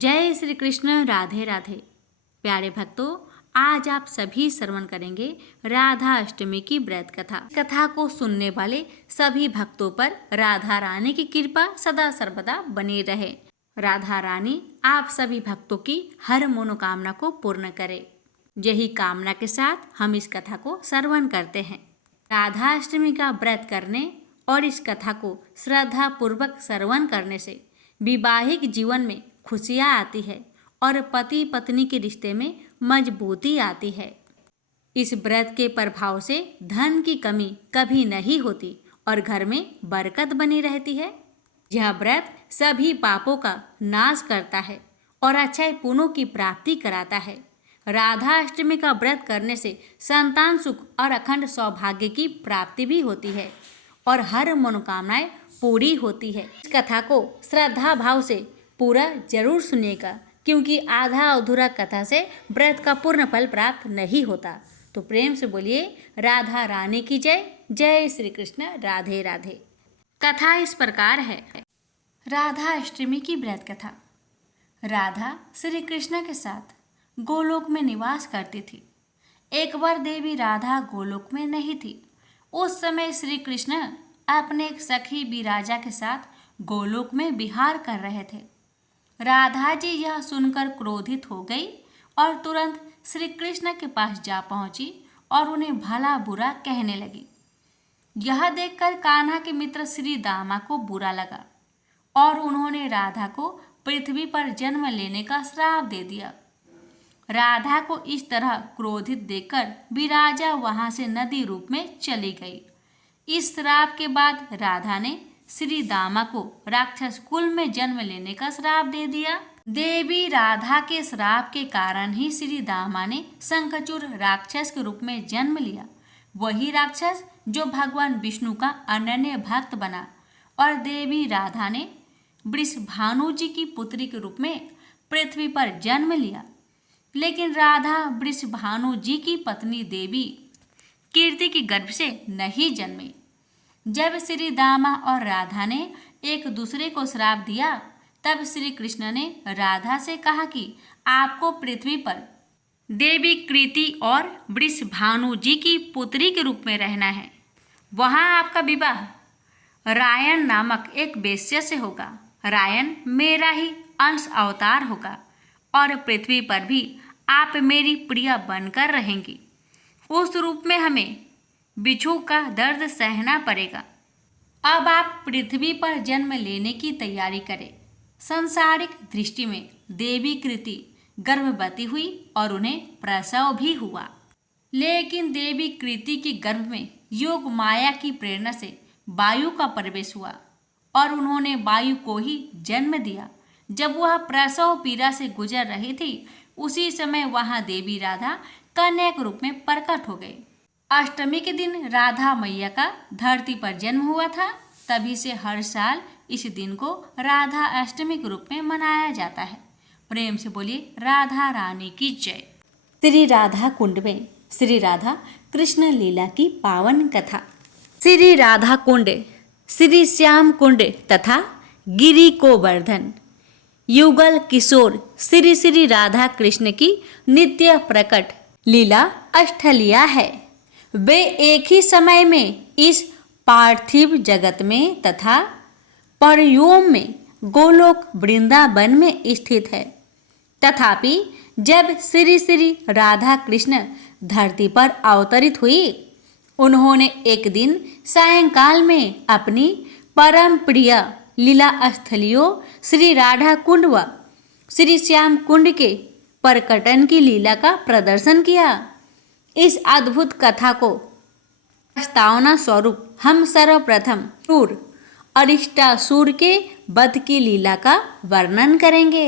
जय श्री कृष्ण। राधे राधे। प्यारे भक्तों, आज आप सभी श्रवण करेंगे राधा अष्टमी की व्रत कथा। कथा को सुनने वाले सभी भक्तों पर राधा रानी की कृपा सदा सर्वदा बनी रहे। राधा रानी आप सभी भक्तों की हर मनोकामना को पूर्ण करे, यही कामना के साथ हम इस कथा को श्रवण करते हैं। राधा अष्टमी का व्रत करने और इस कथा को श्रद्धा पूर्वक श्रवण करने से वैवाहिक जीवन में खुशियाँ आती है और पति पत्नी के रिश्ते में मजबूती आती है। इस व्रत के प्रभाव से धन की कमी कभी नहीं होती और घर में बरकत बनी रहती है। यह व्रत सभी पापों का नाश करता है और अच्छाई पुण्यों की प्राप्ति कराता है। राधा अष्टमी का व्रत करने से संतान सुख और अखंड सौभाग्य की प्राप्ति भी होती है और हर मनोकामनाएं पूरी होती है। इस कथा को श्रद्धा भाव से पूरा जरूर सुनिएगा, क्योंकि आधा अधूरा कथा से व्रत का पूर्ण फल प्राप्त नहीं होता। तो प्रेम से बोलिए राधा रानी की जय। जय श्री कृष्ण। राधे राधे। कथा इस प्रकार है। राधा अष्टमी की व्रत कथा। राधा श्री कृष्ण के साथ गोलोक में निवास करती थी। एक बार देवी राधा गोलोक में नहीं थी। उस समय श्री कृष्ण अपने एक सखी विराजा के साथ गोलोक में विहार कर रहे थे। राधा जी यह सुनकर क्रोधित हो गई और तुरंत श्री कृष्ण के पास जा पहुंची और उन्हें भला बुरा कहने लगी। यह देखकर कान्हा के मित्र श्री दामा को बुरा लगा और उन्होंने राधा को पृथ्वी पर जन्म लेने का श्राप दे दिया। राधा को इस तरह क्रोधित देखकर विराजा वहां से नदी रूप में चली गई। इस श्राप के बाद राधा ने श्री दामा को राक्षस कुल में जन्म लेने का श्राप दे दिया। देवी राधा के श्राप के कारण ही श्री दामा ने शंखचूड़ राक्षस के रूप में जन्म लिया। वही राक्षस जो भगवान विष्णु का अनन्य भक्त बना और देवी राधा ने वृषभानु जी की पुत्री के रूप में पृथ्वी पर जन्म लिया। लेकिन राधा वृषभानु जी की पत्नी देवी कीर्ति की गर्भ से नहीं जन्मी। जब श्री दामा और राधा ने एक दूसरे को श्राप दिया, तब श्री कृष्ण ने राधा से कहा कि आपको पृथ्वी पर देवी कृति और वृषभानु जी की पुत्री के रूप में रहना है। वहाँ आपका विवाह रायन नामक एक वेश्या से होगा। रायन मेरा ही अंश अवतार होगा और पृथ्वी पर भी आप मेरी प्रिया बनकर रहेंगी। उस रूप में हमें बिच्छू का दर्द सहना पड़ेगा। अब आप पृथ्वी पर जन्म लेने की तैयारी करें। सांसारिक दृष्टि में देवी कृति गर्भवती हुई और उन्हें प्रसव भी हुआ। लेकिन देवी कृति के गर्भ में योग माया की प्रेरणा से वायु का प्रवेश हुआ और उन्होंने वायु को ही जन्म दिया। जब वह प्रसव पीड़ा से गुजर रही थी, उसी समय वहां देवी राधा कन्या के रूप में प्रकट हो गई। अष्टमी के दिन राधा मैया का धरती पर जन्म हुआ था। तभी से हर साल इस दिन को राधा अष्टमी के रूप में मनाया जाता है। प्रेम से बोलिए राधा रानी की जय। श्री राधा कुंड में श्री राधा कृष्ण लीला की पावन कथा। श्री राधा कुंड, श्री श्याम कुंड तथा गिरी गोवर्धन युगल किशोर श्री श्री राधा कृष्ण की नित्य प्रकट लीला अष्टलिया है। वे एक ही समय में इस पार्थिव जगत में तथा परयोम में गोलोक वृंदावन में स्थित है। तथापि जब श्री श्री राधा कृष्ण धरती पर अवतरित हुई, उन्होंने एक दिन सायंकाल में अपनी परम प्रिय लीला स्थलियों श्री राधा कुंड व श्री श्याम कुंड के प्रकटन की लीला का प्रदर्शन किया। इस अद्भुत कथा को प्रस्तावना स्वरूप हम सर्वप्रथम क्रूर अरिष्टासुर के वध की लीला का वर्णन करेंगे।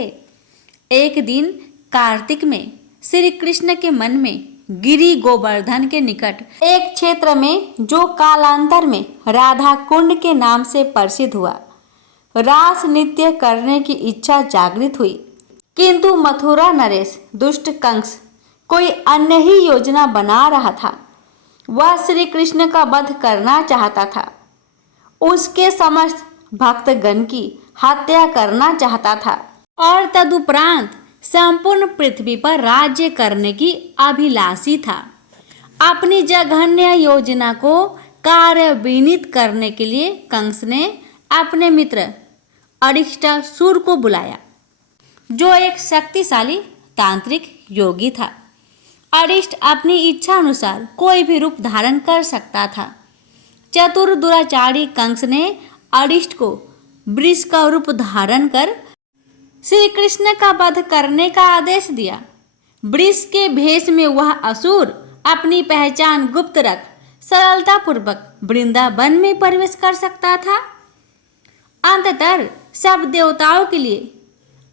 एक दिन कार्तिक में श्री कृष्ण के मन में गिरी गोवर्धन के निकट एक क्षेत्र में, जो कालांतर में राधा कुंड के नाम से प्रसिद्ध हुआ, रास नृत्य करने की इच्छा जागृत हुई। किंतु मथुरा नरेश दुष्ट कंस कोई अन्य ही योजना बना रहा था। वह श्री कृष्ण का वध करना चाहता था। उसके समस्त भक्तगण की हत्या करना चाहता था। और तदुपरांत संपूर्ण पृथ्वी पर राज्य करने की अभिलाषी था। अपनी जघन्य योजना को कार्यान्वित करने के लिए कंस ने अपने मित्र अरिष्टासुर को बुलाया, जो एक शक्तिशाली तांत्रिक योगी था। अरिष्ट अपनी इच्छा अनुसार कोई भी रूप धारण कर सकता था। चतुर दुराचारी कंस ने अरिष्ट को वृष का रूप धारण कर श्री कृष्ण का वध करने का आदेश दिया। वृष के भेष में वह असुर अपनी पहचान गुप्त रख सरलतापूर्वक वृंदावन में प्रवेश कर सकता था। अंततः सब देवताओं के लिए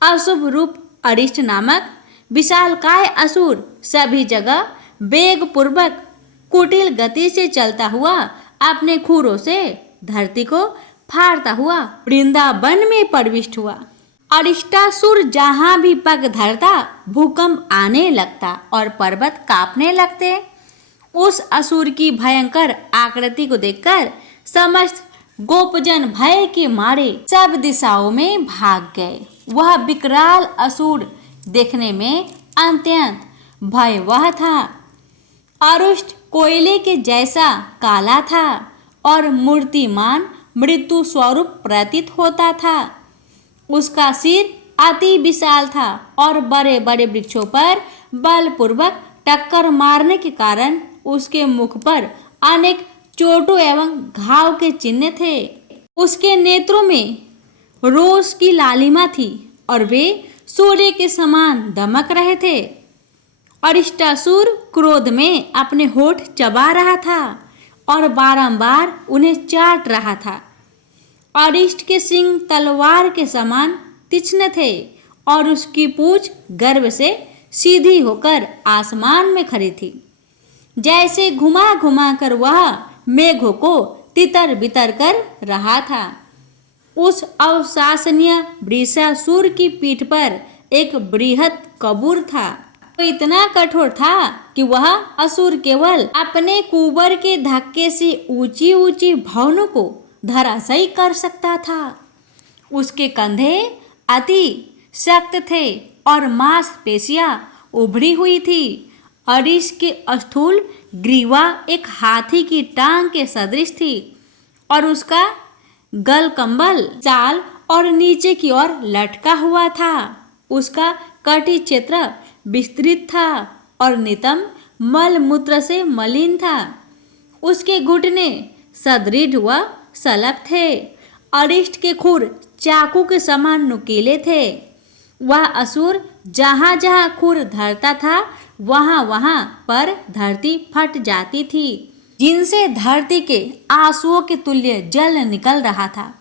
अशुभ रूप अरिष्ट नामक विशालकाय असुर सभी जगह वेग पूर्वक कुटिल गति से चलता हुआ अपने खुरों से धरती को फाड़ता हुआ वृंदावन में प्रविष्ट हुआ। अरिष्टासुर जहां भी पग धरता भूकंप आने लगता और पर्वत कांपने लगते। उस असुर की भयंकर आकृति को देखकर समस्त गोपजन भय के मारे सब दिशाओं में भाग गए। वह विकराल असुर देखने में अत्यंत भयावह था। अरुष्ट कोयले के जैसा काला था और मूर्तिमान मृत्यु स्वरूप प्रतीत होता था। उसका सिर अति विशाल था और बड़े बड़े वृक्षों पर बलपूर्वक टक्कर मारने के कारण उसके मुख पर अनेक चोटों एवं घाव के चिन्ह थे। उसके नेत्रों में रोष की लालिमा थी और वे सूर्य के समान दमक रहे थे। अरिष्टासुर क्रोध में अपने होठ चबा रहा था और बारंबार उन्हें चाट रहा था। अरिष्ट के सिंग तलवार के समान तीक्ष्ण थे और उसकी पूंछ गर्व से सीधी होकर आसमान में खड़ी थी। जैसे घुमा घुमा कर वह मेघों को तितर बितर कर रहा था। उस अविश्वसनीय वृषासुर की पीठ पर एक बृहद कबूर था। तो इतना कठोर था कि वह असुर केवल अपने कुबर के धक्के से ऊंची ऊंची भवनों को धराशायी कर सकता था। उसके कंधे अति सख्त थे और मांसपेशियां उभरी हुई थी। अरिष्ट के स्थूल ग्रीवा एक हाथी की टांग के सदृश थी और उसका गलकंबल चाल और नीचे की ओर लटका हुआ था। उसका कटी क्षेत्र विस्तृत था और नितंब मल मूत्र से मलिन था। उसके घुटने सदृढ़ व सलप थे। अरिष्ट के खुर चाकू के समान नुकीले थे। वह असुर जहाँ जहाँ खुर धरता था वहाँ वहाँ पर धरती फट जाती थी, जिनसे धरती के आंसुओं के तुल्य जल निकल रहा था।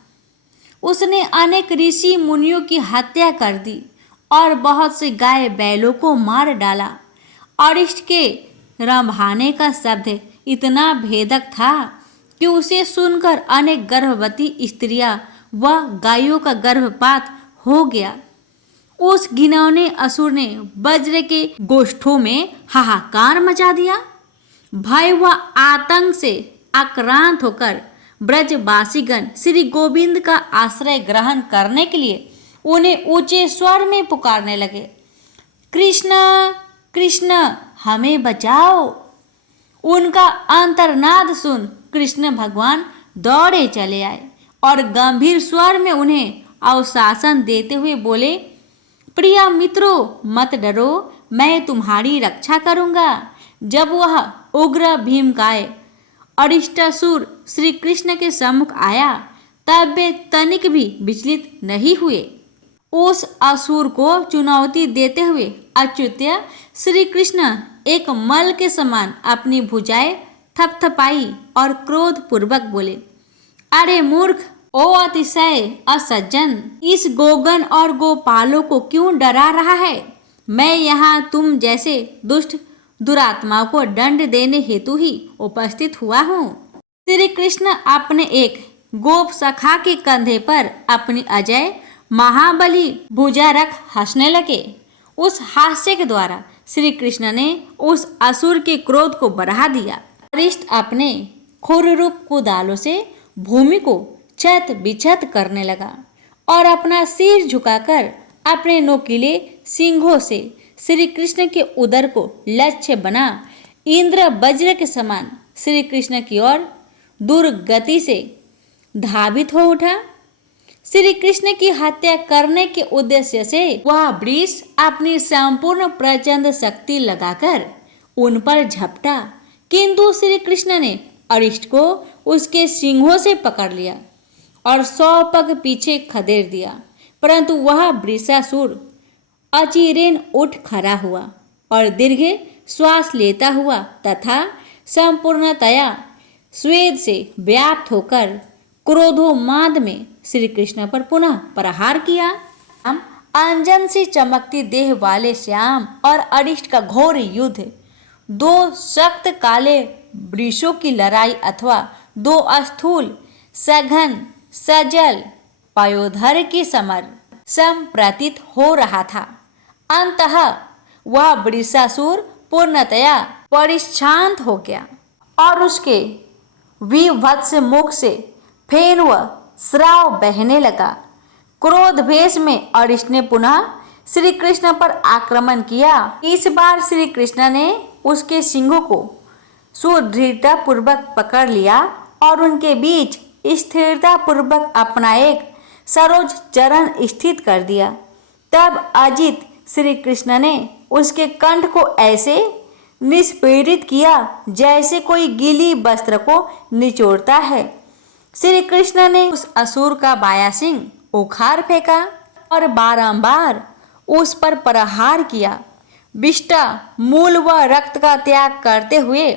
उसने अनेक ऋषि मुनियों की हत्या कर दी और बहुत से गाय बैलों को मार डाला। अरिष्ट के रंभाने का शब्द इतना भेदक था कि उसे सुनकर अनेक गर्भवती स्त्रियां व गायों का गर्भपात हो गया। उस घिनौने असुर ने वज्र के गोष्ठों में हाहाकार मचा दिया। भय व आतंक से आक्रांत होकर ब्रजवासीगण श्री गोविंद का आश्रय ग्रहण करने के लिए उन्हें ऊंचे स्वर में पुकारने लगे, कृष्ण कृष्ण हमें बचाओ। उनका अंतर्नाद सुन कृष्ण भगवान दौड़े चले आए और गंभीर स्वर में उन्हें आश्वासन देते हुए बोले, प्रिय मित्रों मत डरो, मैं तुम्हारी रक्षा करूंगा। जब वह उग्र भीमकाय अरिष्टासुर श्री कृष्ण के सम्मुख आया तब वे तनिक भी विचलित नहीं हुए। उस असुर को चुनौती देते हुए अच्युत्य श्री कृष्ण एक मल के समान अपनी भुजाएं थपथपाई और क्रोध पूर्वक बोले, अरे मूर्ख, ओ अतिशय असज्जन, इस गोगन और गोपालों को क्यों डरा रहा है? मैं यहाँ तुम जैसे दुष्ट दुरात्माओं को दंड देने हेतु ही उपस्थित हुआ हूँ। श्री कृष्ण अपने एक गोप सखा के कंधे पर अपनी अजय महाबली भुजा रख हंसने लगे। उस हास्य के द्वारा श्री कृष्ण ने उस असुर के क्रोध को बढ़ा दिया। अरिष्ट अपने खुर रूप कुदालों से भूमि को छत बिछत करने लगा और अपना सिर झुकाकर अपने नोकीले सिंघों से श्री कृष्ण के उदर को लक्ष्य बना इंद्र वज्र के समान श्री कृष्ण की ओर दुर्गति से धावित हो उठा। श्री कृष्ण की हत्या करने के उद्देश्य से वह वृष अपनी संपूर्ण प्रचंड शक्ति लगाकर उन पर झपटा, किंतु श्री कृष्ण ने अरिष्ट को उसके सिंघों से पकड़ लिया और 100 पग पीछे खदेड़ दिया, परंतु वह वृषासुर अचिरेन उठ खड़ा हुआ और दीर्घ श्वास लेता हुआ तथा संपूर्णतया स्वेद से व्याप्त होकर क्रोधोन्माद में श्री कृष्ण पर पुनः प्रहार किया। हम अंजन से चमकती देह वाले श्याम और अरिष्ट का घोर युद्ध, 2 सख्त काले वृषों की लड़ाई अथवा 2 स्थूल सघन सजल पयोधर की समर सम प्रतीत हो रहा था। अंततः वह वृषासुर पूर्णतया परिशांत हो गया और उसके विभत्स मुख से फेन व स्राव बहने लगा। क्रोध भेष में अरिष्ट ने पुनः श्री कृष्ण पर आक्रमण किया। इस बार श्री कृष्ण ने उसके सिंघों को सुदृढ़ता पूर्वक पकड़ लिया और उनके बीच स्थिरता पूर्वक अपना एक सरोज चरण स्थित कर दिया। तब अजित श्री कृष्ण ने उसके कंठ को ऐसे निष्पीड़ित किया जैसे कोई गीली वस्त्र को निचोड़ता है। श्री कृष्ण ने उस असुर का बायां सिंह उखाड़ फेंका और बारंबार उस पर प्रहार किया। विष्टा मूल व रक्त का त्याग करते हुए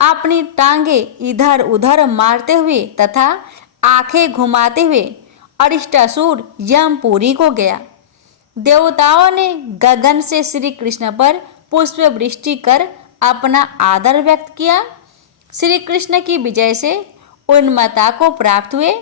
अपनी टांगे इधर उधर मारते हुए तथा आंखें घुमाते हुए अरिष्टासुर यमपुरी को गया। देवताओं ने गगन से श्री कृष्ण पर पुष्प वृष्टि कर अपना आदर व्यक्त किया। श्री कृष्ण की विजय से उन्मत्ता को प्राप्त हुए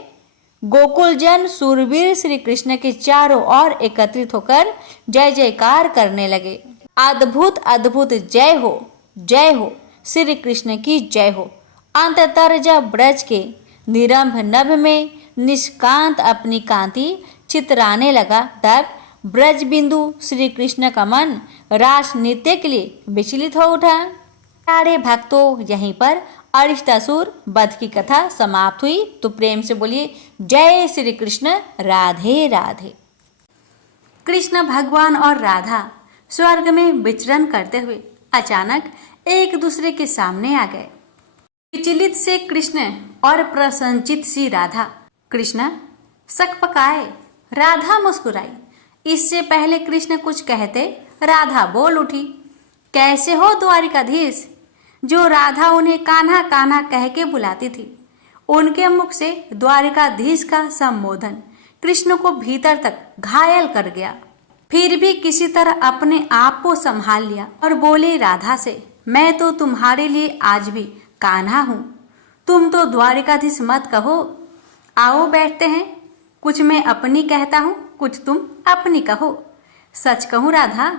गोकुल जन सूरवीर श्री कृष्ण के चारों ओर एकत्रित होकर जय जयकार करने लगे। अद्भुत अद्भुत जय हो श्री कृष्ण की जय हो। अंततः जब ब्रज के निरंभ नभ में निष्कांत अपनी कांति चितराने लगा, तब ब्रज बिंदु श्री कृष्ण का मन रास नृत्य के लिए विचलित हो उठा। प्यारे भक्तों, यहीं पर अरिष्टासुर वध की कथा समाप्त हुई। तो प्रेम से बोलिए जय श्री कृष्ण, राधे राधे। कृष्ण भगवान और राधा स्वर्ग में विचरण करते हुए अचानक एक दूसरे के सामने आ गए। विचलित से कृष्ण और प्रसन्नचित सी राधा। कृष्ण सकपकाए, राधा मुस्कुराई। इससे पहले कृष्ण कुछ कहते, राधा बोल उठी, कैसे हो द्वारिकाधीश। जो राधा उन्हें कान्हा कान्हा कह के बुलाती थी, उनके मुख से द्वारिकाधीश का संबोधन कृष्ण को भीतर तक घायल कर गया। फिर भी किसी तरह अपने आप को संभाल लिया और बोले राधा से, मैं तो तुम्हारे लिए आज भी कान्हा हूँ, तुम तो द्वारिकाधीश मत कहो। आओ बैठते हैं, कुछ मैं अपनी कहता हूँ, कुछ तुम अपनी कहो। सच कहूँ राधा,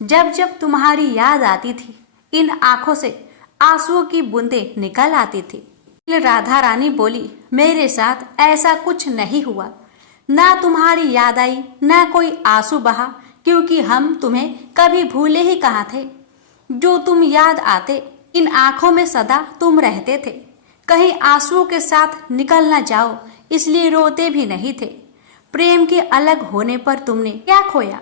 जब जब तुम्हारी याद आती थी, इन आंखों से आंसुओं की बूंदें निकल आती थी। राधा रानी बोली, मेरे साथ ऐसा कुछ नहीं हुआ, ना तुम्हारी याद आई ना कोई आंसू बहा, क्योंकि हम तुम्हें कभी भूले ही कहाँ थे। जो तुम याद आते, इन आंखों में सदा तुम रहते थे। कहीं आंसुओं के साथ निकल न जाओ, इसलिए रोते भी नहीं थे। प्रेम के अलग होने पर तुमने क्या खोया,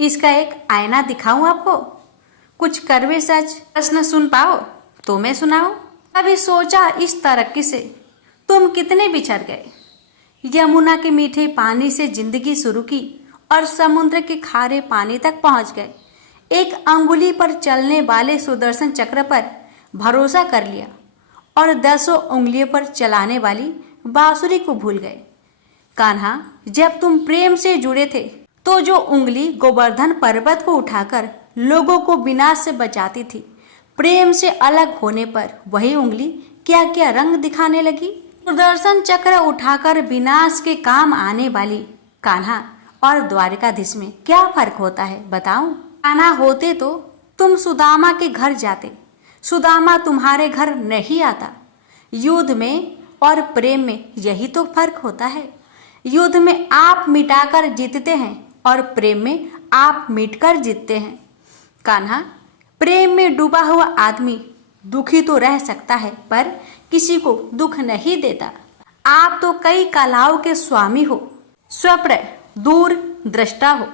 इसका एक आईना दिखाऊं आपको। कुछ कड़वे सच प्रश्न सुन पाओ तो मैं सुनाऊं। कभी सोचा इस तरक्की से तुम कितने बिछड़ गए। यमुना के मीठे पानी से जिंदगी शुरू की और समुद्र के खारे पानी तक पहुंच गए। एक अंगुली पर चलने वाले सुदर्शन चक्र पर भरोसा कर लिया और 10 उंगलियों पर चलाने वाली बांसुरी को भूल गए। कान्हा, जब तुम प्रेम से जुड़े थे तो जो उंगली गोवर्धन पर्वत को उठाकर लोगों को विनाश से बचाती थी, प्रेम से अलग होने पर वही उंगली क्या क्या रंग दिखाने लगी। सुदर्शन चक्र उठाकर विनाश के काम आने वाली कान्हा और द्वारिकाधीश में क्या फर्क होता है बताऊं। कान्हा होते तो तुम सुदामा के घर जाते, सुदामा तुम्हारे घर नहीं आता। युद्ध में और प्रेम में यही तो फर्क होता है। युद्ध में आप मिटाकर जीतते हैं और प्रेम में आप मिटकर जीतते हैं। कान्हा, प्रेम में डूबा हुआ आदमी दुखी तो रह सकता है पर किसी को दुख नहीं देता। आप तो कई कलाओं के स्वामी हो, स्वप्न दूर दृष्टा हो,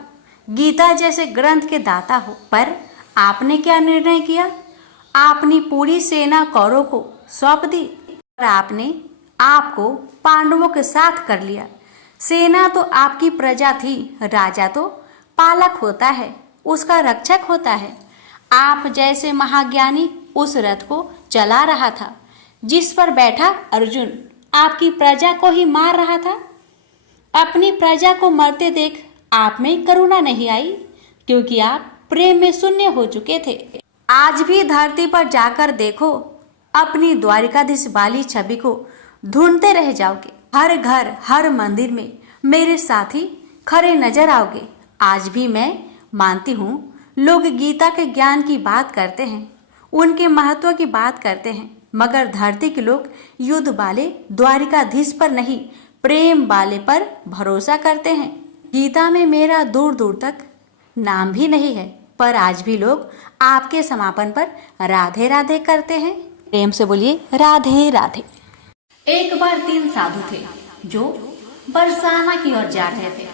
गीता जैसे ग्रंथ के दाता हो, पर आपने क्या निर्णय किया? आपने पूरी सेना कौरवों को सौंप दी और आपने आपको पांडवों के साथ कर लिया। सेना तो आपकी प्रजा थी, राजा तो पालक होता है, उसका रक्षक होता है। आप जैसे महाज्ञानी उस रथ को चला रहा था जिस पर बैठा अर्जुन आपकी प्रजा को ही मार रहा था। अपनी प्रजा को मरते देख आप में करुणा नहीं आई, क्योंकि आप प्रेम में शून्य हो चुके थे। आज भी धरती पर जाकर देखो, अपनी द्वारिकाधीश वाली छवि को ढूंढते रह जाओगे। हर घर हर मंदिर में मेरे साथी खड़े नजर आओगे। आज भी मैं मानती हूँ लोग गीता के ज्ञान की बात करते हैं, उनके महत्व की बात करते हैं, मगर धरती के लोग युद्ध वाले द्वारिकाधीश पर नहीं, प्रेम वाले पर भरोसा करते हैं। गीता में मेरा दूर दूर तक नाम भी नहीं है, पर आज भी लोग आपके समापन पर राधे राधे करते हैं। प्रेम से बोलिए राधे राधे। एक बार 3 साधु थे जो बरसाना की ओर जा रहे थे।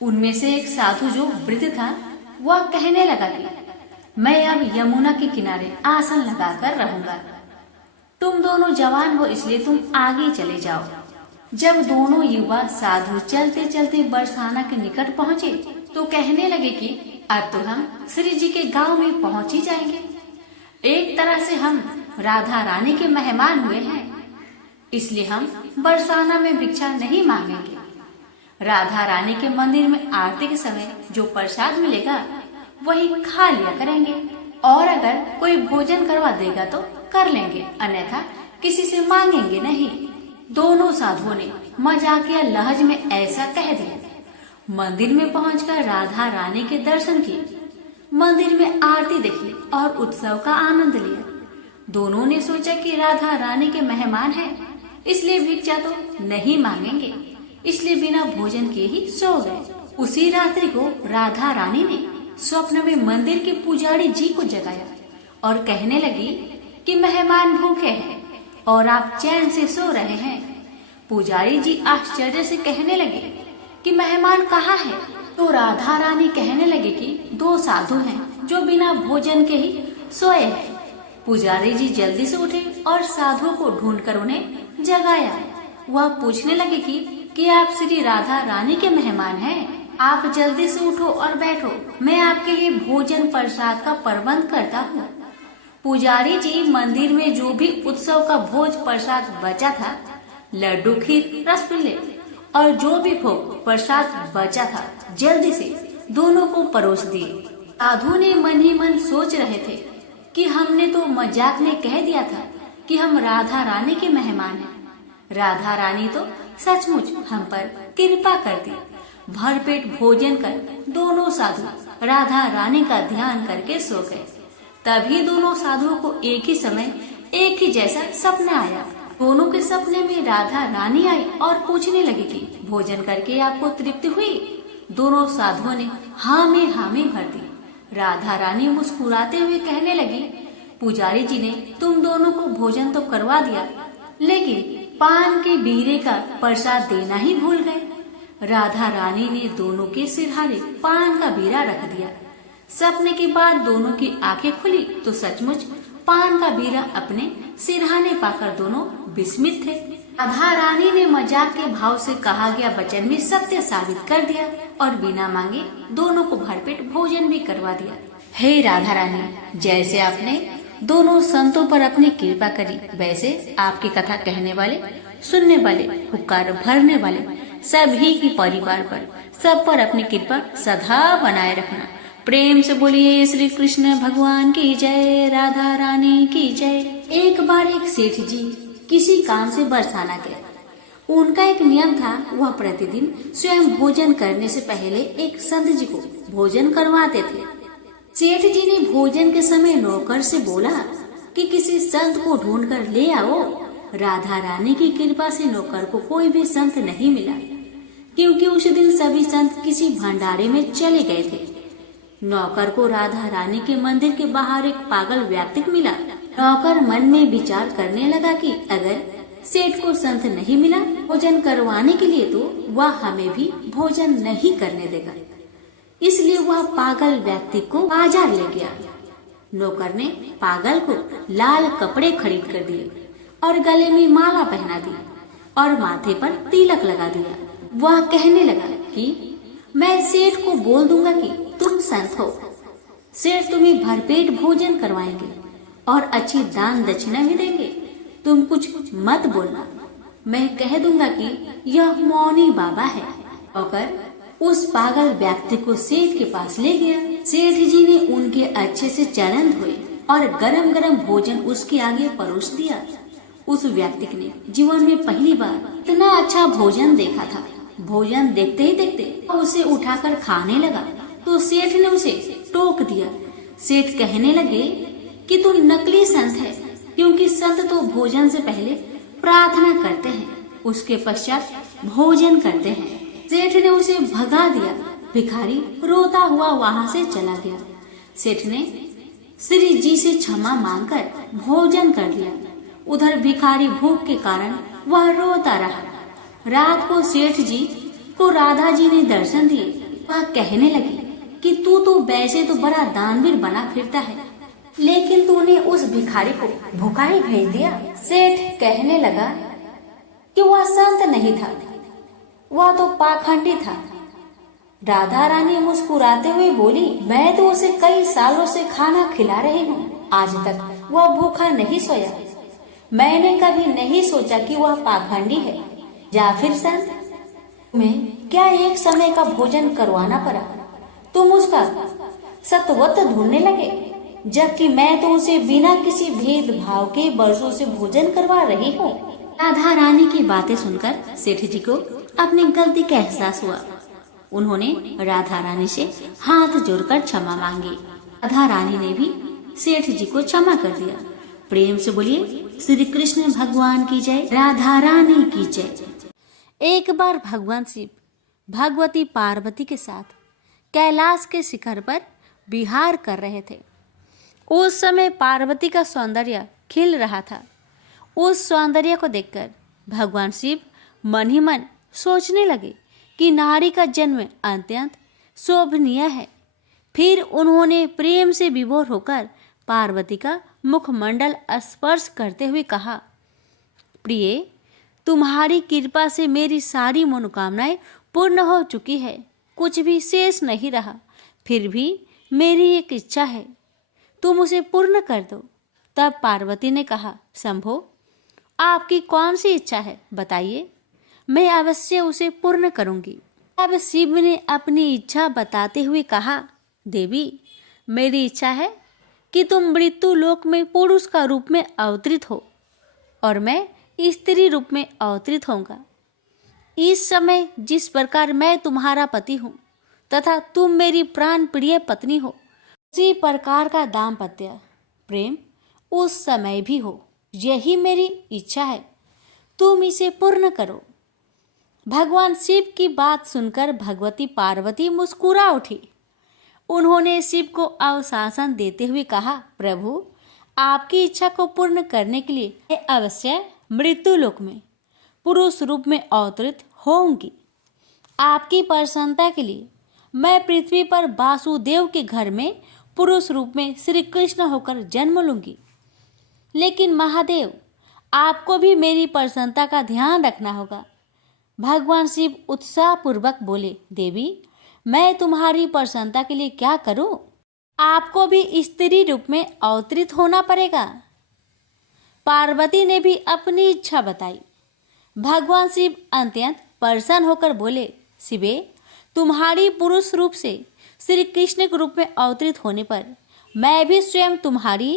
उनमें से एक साधु जो वृद्ध था वह कहने लगा कि मैं अब यमुना के किनारे आसन लगाकर रहूंगा। तुम दोनों जवान हो इसलिए तुम आगे चले जाओ। जब दोनों युवा साधु चलते चलते बरसाना के निकट पहुँचे तो कहने लगे कि अब तो हम श्री जी के गांव में पहुंच ही जाएंगे। एक तरह से हम राधा रानी के मेहमान हुए हैं, इसलिए हम बरसाना में भिक्षा नहीं मांगेंगे। राधा रानी के मंदिर में आरती के समय जो प्रसाद मिलेगा वही खा लिया करेंगे, और अगर कोई भोजन करवा देगा तो कर लेंगे, अन्यथा किसी से मांगेंगे नहीं। दोनों साधुओं ने मजाकिया लहज में ऐसा कह दिया। मंदिर में पहुंचकर राधा रानी के दर्शन किए, मंदिर में आरती देखी और उत्सव का आनंद लिया। दोनों ने सोचा कि राधा रानी के मेहमान हैं, इसलिए भिक्षा तो नहीं मांगेंगे, इसलिए बिना भोजन के ही सो गए। उसी रात्रि को राधा रानी ने स्वप्न में मंदिर के पुजारी जी को जगाया और कहने लगी कि मेहमान भूखे हैं और आप चैन से सो रहे हैं। पुजारी जी आश्चर्य से कहने लगे कि मेहमान कहाँ है? तो राधा रानी कहने लगे कि 2 साधु हैं जो बिना भोजन के ही सोए हैं। पुजारी जी जल्दी से उठे और साधुओं को ढूंढकर उन्हें जगाया। वह पूछने लगे कि आप श्री राधा रानी के मेहमान हैं? आप जल्दी से उठो और बैठो, मैं आपके लिए भोजन प्रसाद का प्रबंध करता हूँ। पुजारी जी मंदिर में जो भी उत्सव का भोज प्रसाद बचा था, लड्डू, खीर, रसगुल्ले और जो भी भोग प्रसाद बचा था, जल्दी से दोनों को परोस दिए। साधु ने मन ही मन सोच रहे थे कि हमने तो मजाक में कह दिया था कि हम राधा रानी के मेहमान हैं। राधा रानी तो सचमुच हम पर कृपा कर दी। भरपेट भोजन कर दोनों साधु राधा रानी का ध्यान करके सो गए। तभी दोनों साधुओं को एक ही समय एक ही जैसा सपना आया। दोनों के सपने में राधा रानी आई और पूछने लगी कि भोजन करके आपको तृप्ति हुई? दोनों साधुओं ने हाँ में भर दी। राधा रानी मुस्कुराते हुए कहने लगी, पुजारी जी ने तुम दोनों को भोजन तो करवा दिया, लेकिन पान के बीरे का प्रसाद देना ही भूल गए। राधा रानी ने दोनों के सिरहाने पान का बीरा रख दिया। सपने के बाद दोनों की आंखें खुली तो सचमुच पान का बीरा अपने सिरहाने पाकर दोनों विस्मित थे। राधा रानी ने मजाक के भाव से कहा गया वचन में सत्य साबित कर दिया और बिना मांगे दोनों को भरपेट भोजन भी करवा दिया। हे राधा रानी, जैसे आपने दोनों संतों पर अपनी कृपा करी, वैसे आपकी कथा कहने वाले, सुनने वाले, हुक्कार भरने वाले सभी की परिवार पर, सब पर अपनी कृपा सदा बनाए रखना। प्रेम से बोलिए श्री कृष्ण भगवान की जय, राधा रानी की जय। एक बार एक सेठ जी किसी काम से बरसाना गए। उनका एक नियम था, वह प्रतिदिन स्वयं भोजन करने से पहले एक संत जी को भोजन करवाते थे। सेठ जी ने भोजन के समय नौकर से बोला कि किसी संत को ढूंढ कर ले आओ। राधा रानी की कृपा से नौकर को कोई भी संत नहीं मिला। क्योंकि उस दिन सभी संत किसी भंडारे में चले गए थे। नौकर को राधा रानी के मंदिर के बाहर एक पागल व्यक्ति मिला। नौकर मन में विचार करने लगा कि अगर सेठ को संत नहीं मिला भोजन करवाने के लिए, तो वह हमें भी भोजन नहीं करने देगा। इसलिए वह पागल व्यक्ति को बाजार ले गया। नौकर ने पागल को लाल कपड़े खरीद कर दिए और गले में माला पहना दी और माथे पर तिलक लगा दिया। वह कहने लगा कि मैं सेठ को बोल दूंगा कि तुम संत हो। सेठ तुम्हें भरपेट भोजन करवाएंगे और अच्छी दान दक्षिणा भी देंगे। तुम कुछ मत बोलना, मैं कह दूंगा कि यह मौनी बाबा है। और उस पागल व्यक्ति को सेठ के पास ले गया। सेठ जी ने उनके अच्छे से चरण धोए और गरम गरम भोजन उसके आगे परोस दिया। उस व्यक्ति ने जीवन में पहली बार इतना अच्छा भोजन देखा था। भोजन देखते ही देखते उसे उठाकर खाने लगा तो सेठ ने उसे टोक दिया। सेठ कहने लगे कि तू नकली संत है, क्योंकि संत तो भोजन से पहले प्रार्थना करते हैं, उसके पश्चात भोजन करते हैं। सेठ ने उसे भगा दिया। भिखारी रोता हुआ वहाँ से चला गया। सेठ ने श्री जी से क्षमा मांगकर भोजन कर लिया। उधर भिखारी भूख के कारण वह रोता रहा। रात को सेठ जी को राधा जी ने दर्शन दिए। वह कहने लगी कि तू तो वैसे तो बड़ा दानवीर बना फिरता है, लेकिन तूने उस भिखारी को भूखा ही भेज दिया। सेठ कहने लगा कि वह संत नहीं था, वह तो पाखंडी था। राधा रानी मुस्कुराते हुए बोली, मैं तो उसे कई सालों से खाना खिला रही हूँ, आज तक वह भूखा नहीं सोया। मैंने कभी नहीं सोचा कि वह पाखंडी है या फिर संत। तुम्हें क्या एक समय का भोजन करवाना पड़ा? तुम उसका सतवत ढूंढने लगे, जबकि मैं तो उसे बिना किसी भेदभाव के वर्षों से भोजन करवा रही हूँ। राधा रानी की बातें सुनकर सेठ जी को अपनी गलती का एहसास हुआ। उन्होंने राधा रानी से हाथ जोड़कर क्षमा मांगी। राधा रानी ने भी सेठ जी को क्षमा कर दिया। प्रेम से बोलिए श्री कृष्ण भगवान की जय, राधा रानी की जय। एक बार भगवान शिव भगवती पार्वती के साथ कैलाश के शिखर पर विहार कर रहे थे। उस समय पार्वती का सौंदर्य खिल रहा था। उस सौंदर्य को देखकर भगवान शिव मन ही मन सोचने लगे कि नारी का जन्म अत्यंत शोभनीय है। फिर उन्होंने प्रेम से विभोर होकर पार्वती का मुखमंडल स्पर्श करते हुए कहा, प्रिय, तुम्हारी कृपा से मेरी सारी मनोकामनाएं पूर्ण हो चुकी है, कुछ भी शेष नहीं रहा। फिर भी मेरी एक इच्छा है, तुम उसे पूर्ण कर दो। तब पार्वती ने कहा, शंभो, आपकी कौन सी इच्छा है, बताइए, मैं अवश्य उसे पूर्ण करूंगी। अब शिव ने अपनी इच्छा बताते हुए कहा, देवी, मेरी इच्छा है कि तुम मृत्यु लोक में पुरुष का रूप में अवतरित हो और मैं स्त्री रूप में अवतरित होऊंगा। इस समय जिस प्रकार मैं तुम्हारा पति हूँ तथा तुम मेरी प्राण प्रिय पत्नी हो, उसी प्रकार का दाम्पत्य प्रेम उस समय भी हो। यही मेरी इच्छा है, तुम इसे पूर्ण करो। भगवान शिव की बात सुनकर भगवती पार्वती मुस्कुरा उठी। उन्होंने शिव को आश्वासन देते हुए कहा, प्रभु, आपकी इच्छा को पूर्ण करने के लिए मैं अवश्य मृत्यु लोक में पुरुष रूप में अवतरित होंगी। आपकी प्रसन्नता के लिए मैं पृथ्वी पर वासुदेव के घर में पुरुष रूप में श्री कृष्ण होकर जन्म लूंगी। लेकिन महादेव, आपको भी मेरी प्रसन्नता का ध्यान रखना होगा। भगवान शिव उत्साहपूर्वक बोले, देवी, मैं तुम्हारी प्रसन्नता के लिए क्या करूं? आपको भी स्त्री रूप में अवतरित होना पड़ेगा। पार्वती ने भी अपनी इच्छा बताई। भगवान शिव अत्यंत प्रसन्न होकर बोले, शिवे, तुम्हारी पुरुष रूप से श्री कृष्ण के रूप में अवतरित होने पर मैं भी स्वयं तुम्हारी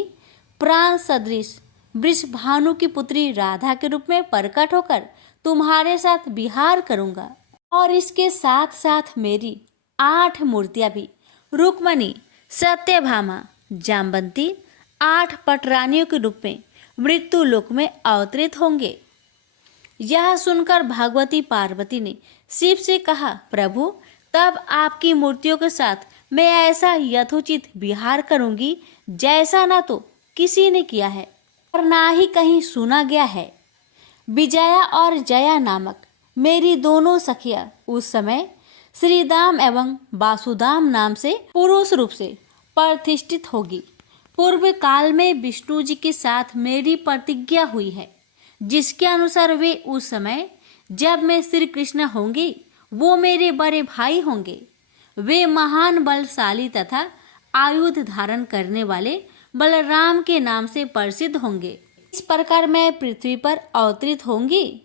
प्राण सदृश वृषभानु की पुत्री राधा के रूप में प्रकट होकर तुम्हारे साथ विहार करूंगा। और इसके साथ साथ मेरी 8 मूर्तियां भी रुक्मणी, सत्यभामा, जाम्बंती 8 पटरानियों के रूप में मृत्यु लोक में अवतरित होंगे। यह सुनकर भगवती पार्वती ने शिव से कहा, प्रभु तब आपकी मूर्तियों के साथ मैं ऐसा यथोचित विहार करूंगी जैसा ना तो किसी ने किया है और ना ही कहीं सुना गया है। विजया और जया नामक मेरी दोनों सखियां उस समय श्रीदाम एवं वासुदाम नाम से पुरुष रूप से प्रतिष्ठित होगी। पूर्व काल में विष्णु जी के साथ मेरी प्रतिज्ञा हुई है, जिसके अनुसार वे उस समय जब मैं श्री कृष्ण होंगे वो मेरे बड़े भाई होंगे। वे महान बलशाली तथा आयुध धारण करने वाले बलराम के नाम से प्रसिद्ध होंगे। इस प्रकार मैं पृथ्वी पर अवतरित होंगी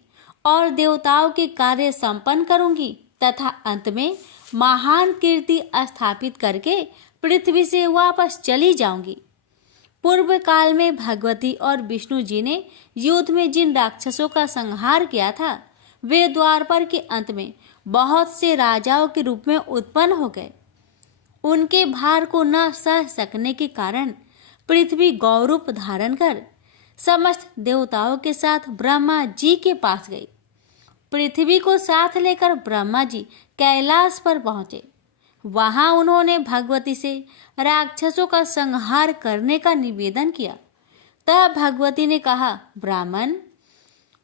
और देवताओं के कार्य संपन्न करूंगी तथा अंत में महान कीर्ति स्थापित करके पृथ्वी से वापस चली जाऊंगी। पूर्व काल में भगवती और विष्णु जी ने युद्ध में जिन राक्षसों का संहार किया था, वे द्वापर के अंत में बहुत से राजाओं के रूप में उत्पन्न हो गए। उनके भार को न सह सकने के कारण पृथ्वी गौरूप धारण कर समस्त देवताओं के साथ ब्रह्मा जी के पास गई। पृथ्वी को साथ लेकर ब्रह्मा जी कैलाश पर पहुंचे। वहां उन्होंने भगवती से राक्षसों का संहार करने का निवेदन किया। तब भगवती ने कहा, ब्राह्मण,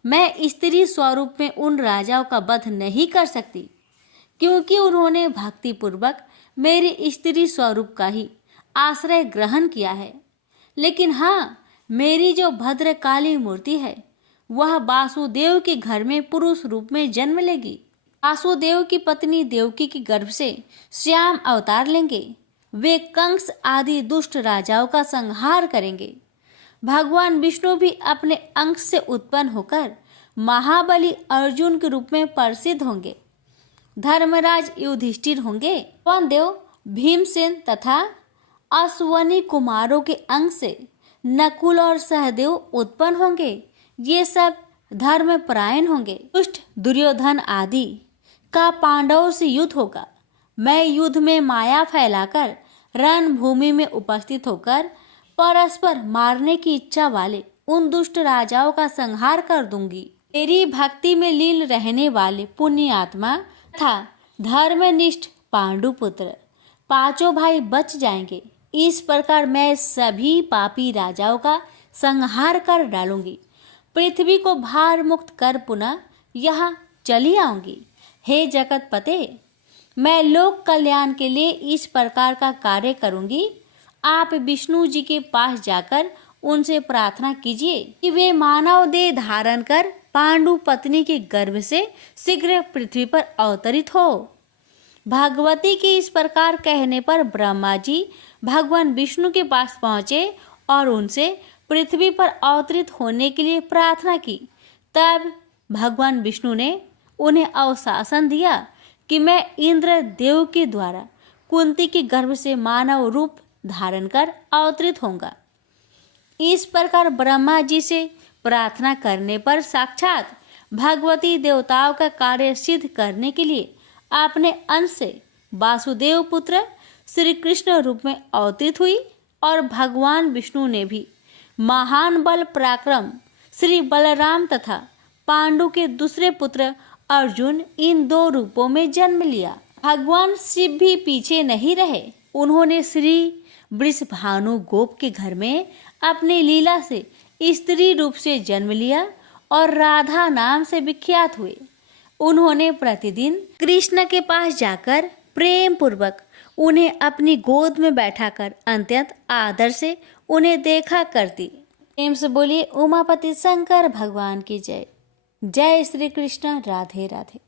मैं स्त्री स्वरूप में उन राजाओं का वध नहीं कर सकती, क्योंकि उन्होंने भक्ति पूर्वक मेरे स्त्री स्वरूप का ही आश्रय ग्रहण किया है। लेकिन हाँ, मेरी जो भद्रकाली मूर्ति है वह वासुदेव के घर में पुरुष रूप में जन्म लेगी। वासुदेव की पत्नी देवकी के गर्भ से श्याम अवतार लेंगे। वे कंस आदि दुष्ट राजाओं का संहार करेंगे। भगवान विष्णु भी अपने अंश से उत्पन्न होकर महाबली अर्जुन के रूप में प्रसिद्ध होंगे। धर्मराज युधिष्ठिर होंगे। पवन देव भीमसेन तथा अश्वनी कुमारों के अंश से नकुल और सहदेव उत्पन्न होंगे। ये सब धर्मपरायण होंगे। दुष्ट दुर्योधन आदि का पांडवों से युद्ध होगा। मैं युद्ध में माया फैलाकर रणभूमि में उपस्थित होकर परस्पर मारने की इच्छा वाले उन दुष्ट राजाओं का संहार कर दूंगी। मेरी भक्ति में लीन रहने वाले पुण्य आत्मा तथा धर्मनिष्ठ पांडुपुत्र पांचों भाई बच जाएंगे। इस प्रकार मैं सभी पापी राजाओं का संहार कर डालूंगी। पृथ्वी को भार मुक्त कर पुनः यहाँ चली आऊंगी। हे जगतपते, मैं लोक कल्याण के लिए इस प्रकार का कार्य करूंगी। आप विष्णु जी के पास जाकर उनसे प्रार्थना कीजिए कि वे मानव देह धारण कर पांडु पत्नी के गर्भ से शीघ्र पृथ्वी पर अवतरित हो। भगवती के इस प्रकार कहने पर ब्रह्मा जी भगवान विष्णु के पास पहुंचे और उनसे पृथ्वी पर अवतरित होने के लिए प्रार्थना की। तब भगवान विष्णु ने उन्हें अवशासन दिया कि मैं इंद्र देव के द्वारा कुंती के गर्भ से मानव रूप धारण कर अवतरित होऊंगा। इस प्रकार ब्रह्मा जी से प्रार्थना करने पर साक्षात भगवती देवताओं का कार्य सिद्ध करने के लिए अपने अंश से वासुदेव पुत्र श्री कृष्ण रूप में अवतरित हुई और भगवान विष्णु ने भी महान बल पराक्रम श्री बलराम तथा पांडु के दूसरे पुत्र अर्जुन इन दो रूपों में जन्म लिया। भगवान शिव भी पीछे नहीं रहे। उन्होंने श्री वृषभानु गोप के घर में अपनी लीला से स्त्री रूप से जन्म लिया और राधा नाम से विख्यात हुए। उन्होंने प्रतिदिन कृष्ण के पास जाकर प्रेम पूर्वक उन्हें अपनी गोद में बैठाकर अत्यंत आदर से उन्हें देखा करती। प्रेम से बोलिए उमापति शंकर भगवान की जय। जय श्री कृष्ण। राधे राधे।